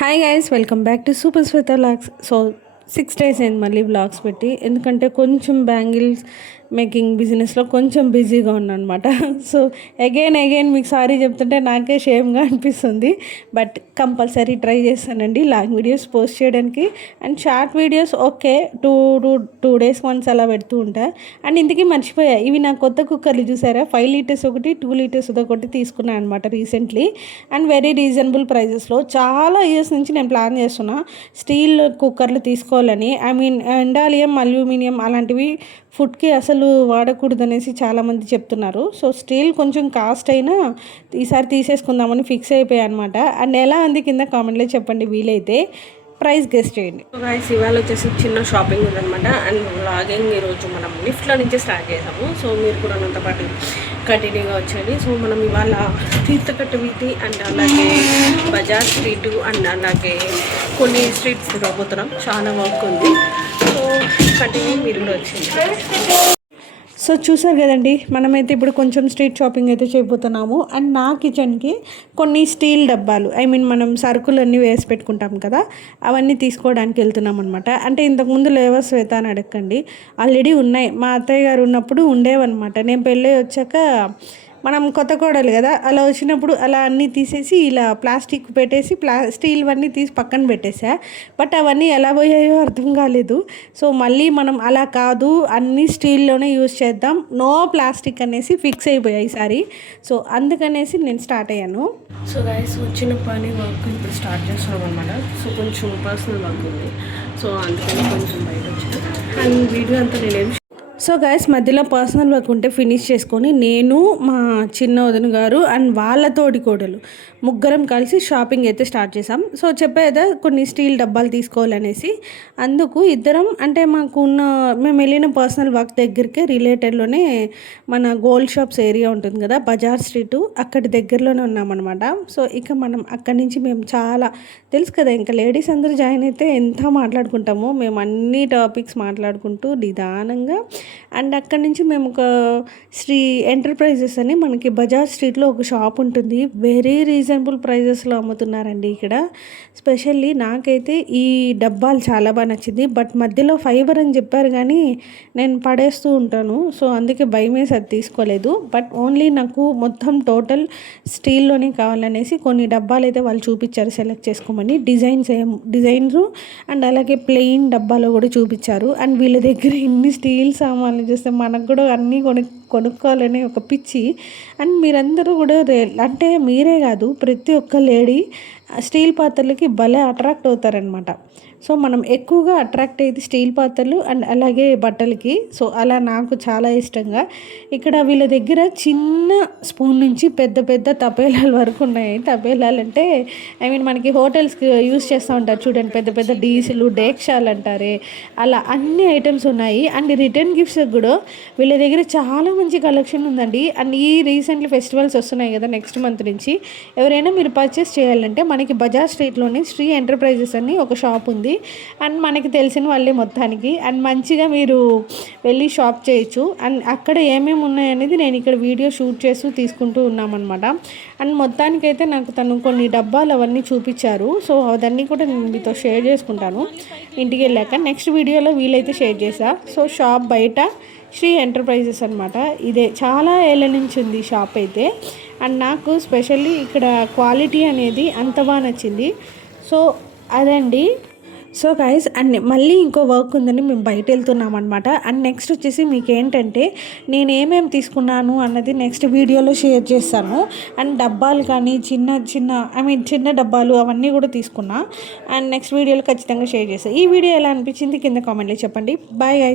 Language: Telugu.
Hi guys, welcome back to super Shweta vlogs. So 6 days అయింది మళ్ళీ వ్లాగ్స్ పెట్టి, ఎందుకంటే కొంచెం బ్యాంగిల్స్ మేకింగ్ బిజినెస్లో కొంచెం బిజీగా ఉన్నాను అనమాట. సో అగైన్ మీకు సారీ చెప్తుంటే నాకే షేమ్గా అనిపిస్తుంది. బట్ కంపల్సరీ ట్రై చేస్తానండి లాంగ్ వీడియోస్ పోస్ట్ చేయడానికి. And short videos okay, two days once అలా పెడుతూ ఉంటా. అండ్ ఇంతకీ మర్చిపోయా, ఇవి నా కొత్త కుక్కర్లు చూసారా, 5 liters ఒకటి, 2 liters ఒకటి తీసుకున్నాను అనమాట రీసెంట్లీ. అండ్ వెరీ రీజనబుల్ ప్రైజెస్లో. చాలా ఇయర్స్ నుంచి నేను ప్లాన్ చేస్తున్నా స్టీల్ కుక్కర్లు తీసుకోవాలని. ఐ మీన్ ఇండాలియం, అల్యూమినియం అలాంటివి ఫుడ్కి అసలు వాడకూడదు అనేసి చాలామంది చెప్తున్నారు. సో స్టీల్ కొంచెం కాస్ట్ అయినా ఈసారి తీసేసుకుందామని ఫిక్స్ అయిపోయాయి అనమాట. అండ్ ఎలా అంది కింద కామెంట్లో చెప్పండి, వీలైతే ప్రైస్ గెస్ట్ చేయండి. సో గైస్, ఇవాళ వచ్చేసి చిన్న షాపింగ్ ఉందనమాట. అండ్ వ్లాగింగ్ ఈరోజు మనం లిఫ్ట్లో నుంచి స్టార్ట్ చేసాము. సో మీరు కూడా నాతో పాటు కంటిన్యూగా వచ్చేది. సో మనం ఇవాళ తీర్థకట్టు వీధి అండ్ అలాగే బజార్ స్ట్రీట్ అండ్ అలాగే కొన్ని స్ట్రీట్స్ రాబోతున్నాం. చాలా వర్క్ ఉంది. సో కంటిన్యూ మీరు కూడా వచ్చేది. సో చూసారు కదండి, మనమైతే ఇప్పుడు కొంచెం స్ట్రీట్ షాపింగ్ అయితే చేయబోతున్నాము. అండ్ నా కిచెన్కి కొన్ని స్టీల్ డబ్బాలు, ఐ మీన్ మనం సరుకులన్నీ వేసి పెట్టుకుంటాం కదా, అవన్నీ తీసుకోవడానికి వెళ్తున్నాం అనమాట. అంటే ఇంతకుముందు లేవా శ్వేత అని అడగండి, ఆల్రెడీ ఉన్నాయి. మా అత్తయ్య గారు ఉన్నప్పుడు ఉండేవన్నమాట. నేను పెళ్ళి వచ్చాక మనం కొత్త కోడలు కదా, అలా వచ్చినప్పుడు అలా అన్నీ తీసేసి ఇలా ప్లాస్టిక్ పెట్టేసి స్టీల్ అన్నీ తీసి పక్కన పెట్టేసా. బట్ అవన్నీ ఎలా పోయాయో అర్థం కాలేదు. సో మళ్ళీ మనం అలా కాదు, అన్నీ స్టీల్లోనే యూజ్ చేద్దాం, నో ప్లాస్టిక్ అనేసి ఫిక్స్ అయిపోయాయి ఈసారి. సో అందుకనేసి నేను స్టార్ట్ అయ్యాను. సో గైస్, వచ్చిన పని వర్క్ ఇప్పుడు స్టార్ట్ చేస్తున్నాం అనమాట. సో కొంచెం పర్సనల్ వర్క్ ఉంది. సో అందుకని కొంచెం బయట వచ్చిన అండ్ వీడియో అంతా నేనేం. సో గైస్, మధ్యలో పర్సనల్ వర్క్ ఉంటే ఫినిష్ చేసుకొని నేను, మా చిన్న వదిన గారు అండ్ వాళ్ళ తోడి కోడలు ముగ్గురం కలిసి షాపింగ్ అయితే స్టార్ట్ చేసాం. సో చెప్పేదా కొన్ని స్టీల్ డబ్బాలు తీసుకోవాలనేసి. అందుకు ఇద్దరం, అంటే మేము వెళ్ళిన పర్సనల్ వర్క్ దగ్గరికి రిలేటెడ్లోనే మన గోల్డ్ షాప్స్ ఏరియా ఉంటుంది కదా, బజార్ స్ట్రీటు, అక్కడి దగ్గరలోనే ఉన్నామన్నమాట. సో ఇక మనం అక్కడి నుంచి మేము చాలా తెలుసు కదా, ఇంకా లేడీస్ అందరూ జాయిన్ అయితే ఎంత మాట్లాడుకుంటామో, మేము అన్ని టాపిక్స్ మాట్లాడుకుంటూ నిదానంగా. అండ్ అక్కడి నుంచి మేము ఒక శ్రీ ఎంటర్ప్రైజెస్ అని మనకి బజాజ్ స్ట్రీట్లో ఒక షాప్ ఉంటుంది. వెరీ రీజనబుల్ ప్రైజెస్లో అమ్ముతున్నారండి ఇక్కడ. స్పెషల్లీ నాకైతే ఈ డబ్బాలు చాలా బాగా నచ్చింది. బట్ మధ్యలో ఫైబర్ అని చెప్పారు కానీ నేను పడేస్తూ ఉంటాను. సో అందుకే భయం వేసి అది తీసుకోలేదు. బట్ ఓన్లీ నాకు మొత్తం టోటల్ స్టీల్లోనే కావాలనేసి కొన్ని డబ్బాలు అయితే వాళ్ళు చూపించారు సెలెక్ట్ చేసుకోమని. డిజైన్స్ అండ్ అలాగే ప్లెయిన్ డబ్బాలో కూడా చూపించారు. అండ్ వీళ్ళ దగ్గర ఇన్ని స్టీల్ సామాన్లు చూస్తే మనకు కూడా అన్నీ కొనుక్కోవాలనే ఒక పిచ్చి. అండ్ మీరందరూ కూడా అంటే మీరే కాదు, ప్రతి ఒక్క లేడీ స్టీల్ పాత్రలకి భలే అట్రాక్ట్ అవుతారనమాట. సో మనం ఎక్కువగా అట్రాక్ట్ అయ్యేది స్టీల్ పాత్రలు అండ్ అలాగే బట్టలకి. సో అలా నాకు చాలా ఇష్టంగా. ఇక్కడ వీళ్ళ దగ్గర చిన్న స్పూన్ నుంచి పెద్ద పెద్ద తపేలాల వరకు ఉన్నాయి. తపేలాలు అంటే ఐ మీన్ మనకి హోటల్స్కి యూస్ చేస్తూ ఉంటారు చూడండి, పెద్ద పెద్ద డీసులు, డేక్షాలు అంటారే, అలా అన్ని ఐటమ్స్ ఉన్నాయి. అండ్ రిటర్న్ గిఫ్ట్స్ కూడా వీళ్ళ దగ్గర చాలా మంచి కలెక్షన్ ఉందండి. అండ్ ఈ రీసెంట్లీ ఫెస్టివల్స్ వస్తున్నాయి కదా, నెక్స్ట్ మంత్ నుంచి ఎవరైనా మీరు పర్చేస్ చేయాలంటే మనకి బజాజ్ స్ట్రీట్లోనే శ్రీ ఎంటర్ప్రైజెస్ అని ఒక షాప్ ఉంది. అండ్ మనకి తెలిసిన వాళ్ళే మొత్తానికి. అండ్ మంచిగా మీరు వెళ్ళి షాప్ చేయొచ్చు. అండ్ అక్కడ ఏమేమి ఉన్నాయనేది నేను ఇక్కడ వీడియో షూట్ చేస్తూ తీసుకుంటూ ఉన్నామన్నమాట. అండ్ మొత్తానికైతే నాకు తను కొన్ని డబ్బాలు అవన్నీ చూపించారు. సో అవన్నీ కూడా నేను మీతో షేర్ చేసుకుంటాను ఇంటికి వెళ్ళాక. నెక్స్ట్ వీడియోలో వీలైతే షేర్ చేసా. సో షాప్ బయట శ్రీ ఎంటర్ప్రైజెస్ అనమాట. ఇదే చాలా ఏళ్ళ నుంచి ఉంది షాప్ అయితే. అండ్ నాకు స్పెషల్లీ ఇక్కడ క్వాలిటీ అనేది అంత బాగా నచ్చింది. సో అదండి. సో గైస్, అండ్ మళ్ళీ ఇంకో వర్క్ ఉందని మేము బయట వెళ్తున్నాం అనమాట. అండ్ నెక్స్ట్ వచ్చేసి మీకు ఏంటంటే నేను ఏమేమి తీసుకున్నాను అన్నది నెక్స్ట్ వీడియోలో షేర్ చేస్తాను. అండ్ డబ్బాలు కానీ చిన్న డబ్బాలు అవన్నీ కూడా తీసుకున్నా. అండ్ నెక్స్ట్ వీడియోలో ఖచ్చితంగా షేర్ చేస్తాను. ఈ వీడియో ఎలా అనిపించింది కింద కామెంట్లో చెప్పండి. Bye guys.